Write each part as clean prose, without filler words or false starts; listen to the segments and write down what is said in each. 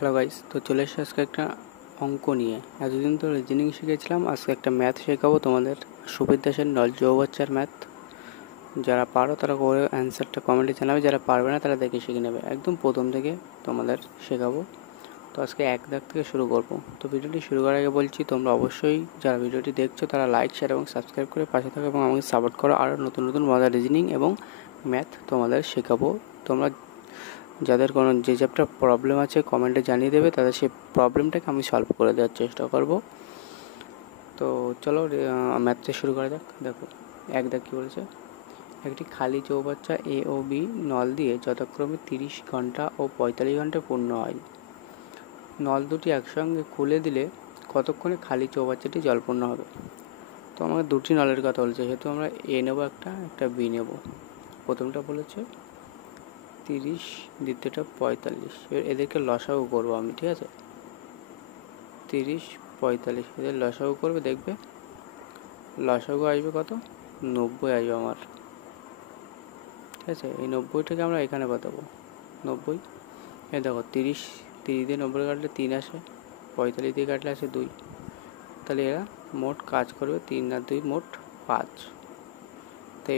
Hello guys, তো চলে এসে আজকে একটা অঙ্ক নিয়ে। এতদিন তো রিজনিং শিখেছিলাম, আজকে একটা ম্যাথ শেখাবো তোমাদের। সুবির দাসের চৌবাচ্চার ম্যাথ। যারা পারো তারা করে অ্যান্সারটা কমেন্টে জানাবে, যারা পারবে না তারা দেখে শিখে নেবে। একদম প্রথম থেকে তোমাদের শেখাবো। তো আজকে এক দাগ থেকে শুরু করব। তো ভিডিওটি শুরু করার আগে বলছি, তোমরা অবশ্যই যারা ভিডিওটি দেখছো তারা লাইক, শেয়ার এবং সাবস্ক্রাইব করে পাশে থাকো এবং আমাকে সাপোর্ট করো। আরও নতুন নতুন মজার রিজনিং এবং ম্যাথ তোমাদের শেখাবো। তোমরা যাদের কোনো যে চ্যাপ্টার প্রবলেম আছে কমেন্টে জানিয়ে দেবে, তাদের সেই প্রবলেমটাকে আমি সলভ করে দেওয়ার চেষ্টা করব। তো চলো ম্যাথটা শুরু করা যাক। দেখো এক দাগ কী বলেছে, একটি খালি চৌবাচ্চা এ ও বি নল দিয়ে যথাক্রমে 30 ঘন্টা ও 45 ঘন্টা পূর্ণ হয়। নল দুটি একসঙ্গে খুলে দিলে কতক্ষণে খালি চৌবাচ্চাটি জলপূর্ণ হবে। তো আমাকে দুটি নলের কথা বলেছে, সেহেতু আমরা এ নেবো, একটা বি নেব। প্রথমটা বলেছে 30, দ্বিতীয়টা 45। এবার এদেরকে লসাগু করবো আমি, ঠিক আছে। 30, 45 এদের লসাগু করবে, দেখবে লসাগু আসবে কত, 90 আসবে আমার, ঠিক আছে। এই 90টাকে আমরা এখানে পাতাবো, 90। এই দেখো 30 দিয়ে 90 কাটলে 3 আসে, 45 দিয়ে কাটলে আসে 2। তাহলে এরা মোট কাজ করবে 3 আর 2 মোট 5। তো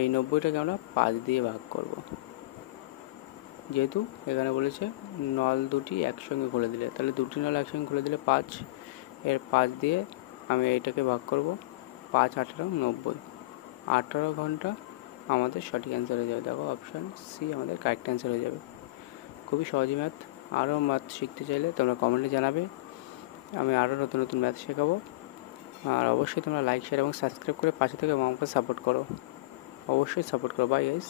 এই 90টাকে আমরা 5 দিয়ে ভাগ করব, যেহেতু এখানে বলেছে নল দুটি একসঙ্গে খুলে দিলে, তাহলে দুটি নল একসঙ্গে খুলে দিলে 5। এর 5 দিয়ে আমি এইটাকে ভাগ করব, 5 18 90, 18 ঘন্টা আমাদের সঠিক অ্যান্সার হয়ে যাবে। দেখো অপশান সি আমাদের কারেক্ট অ্যান্সার হয়ে যাবে। খুবই সহজই ম্যাথ। আরও ম্যাথ শিখতে চাইলে তোমরা কমেন্টে জানাবে, আমি আরও নতুন নতুন ম্যাথ শেখাবো। আর অবশ্যই তোমরা লাইক, শেয়ার এবং সাবস্ক্রাইব করে পাশে থেকে আমাকে সাপোর্ট করো, অবশ্যই সাপোর্ট করো। Bye guys.